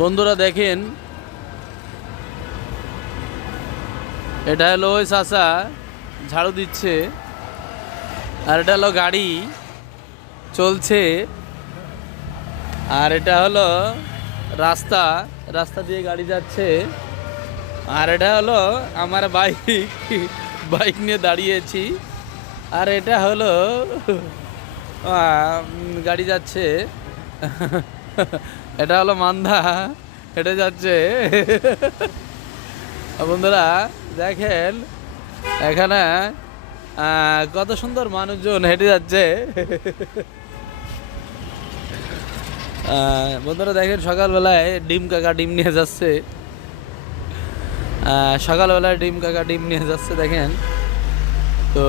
বন্ধুরা দেখেন, এটা হলো ওই চাচা ঝাড়ু দিচ্ছে, আর এটা হলো গাড়ি চলছে, আর এটা হলো রাস্তা, রাস্তা দিয়ে গাড়ি যাচ্ছে, আর এটা হলো আমার বাইক, বাইক নিয়ে দাঁড়িয়েছি, আর এটা হলো গাড়ি যাচ্ছে, এটা হলো মান্দা হেঁটে যাচ্ছে। বন্ধুরা দেখেন এখানে কত সুন্দর মানুষজন হেঁটে যাচ্ছে। বন্ধুরা দেখেন সকালবেলায় ডিম কাকা ডিম নিয়ে যাচ্ছে, সকালবেলায় ডিম কাকা ডিম নিয়ে যাচ্ছে দেখেন, তো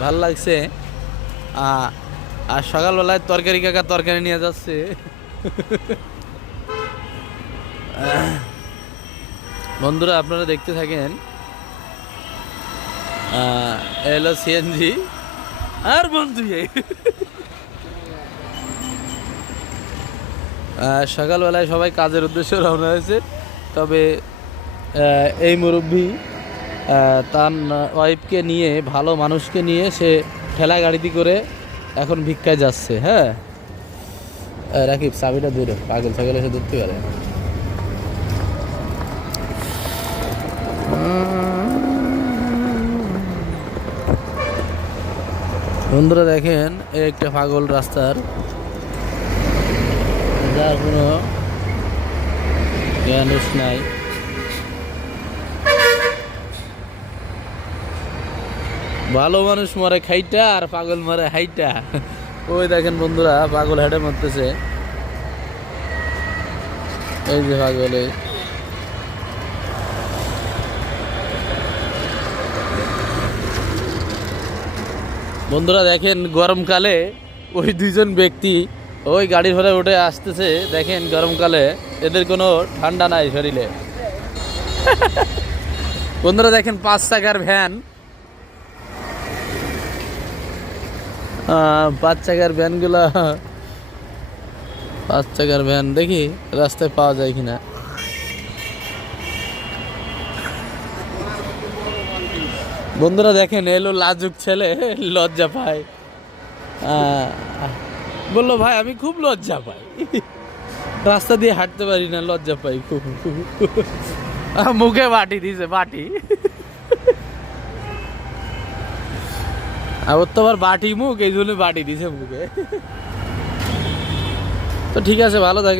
ভাল লাগছে। আর সকালবেলায় তরকারি কাকা তরকারি নিয়ে যাচ্ছে। বন্ধুরা আপনারা দেখতে থাকেন, এলো সিএনজি আর বন্ধু সকালবেলায় সবাই কাজের উদ্দেশ্যে রওনা হয়েছে, তবে এই মুরব্বী তার ওয়াইফকে নিয়ে, ভালো মানুষকে নিয়ে সে ঠেলা গাড়িতে করে এখন ভিক্ষায় যাচ্ছে। হ্যাঁ রাকিব চাবিটা দূরে, পাগল ছাগল এসে ধরতে পারে। বন্ধুরা দেখেন এই একটা পাগল রাস্তার, যার কোনো জ্ঞানুষ নাই। ভালো মানুষ মরে খাইটা আর পাগল মরে হাইটা। ওই দেখেন বন্ধুরা পাগল হেঁটে মরতেছে, এই যে পাগলে। বন্ধুরা দেখেন গরমকালে ওই দুইজন ব্যক্তি ওই গাড়ির ঘরে উঠে আসতেছে, দেখেন গরমকালে এদের কোনো ঠান্ডা নাই শরীরে। বন্ধুরা দেখেন 5 চাকার ভ্যান, 5 চাকার ভ্যানগুলা, 5 চাকার ভ্যান দেখি রাস্তায় পাওয়া যায় কিনা। বন্ধুরা দেখেন এলো লাজুক ছেলে, লজ্জা পায়, বললো ভাই আমি খুব লজ্জা পাই, রাস্তা দিয়ে হাঁটতে পারি না, লজ্জা পাই খুব। মুখে বাটি দিছে, বাটি। আর ওর তো আবার বাটি মুখ, এই জন্য বাটি দিছে মুখে। তো ঠিক আছে, ভালো থাকে।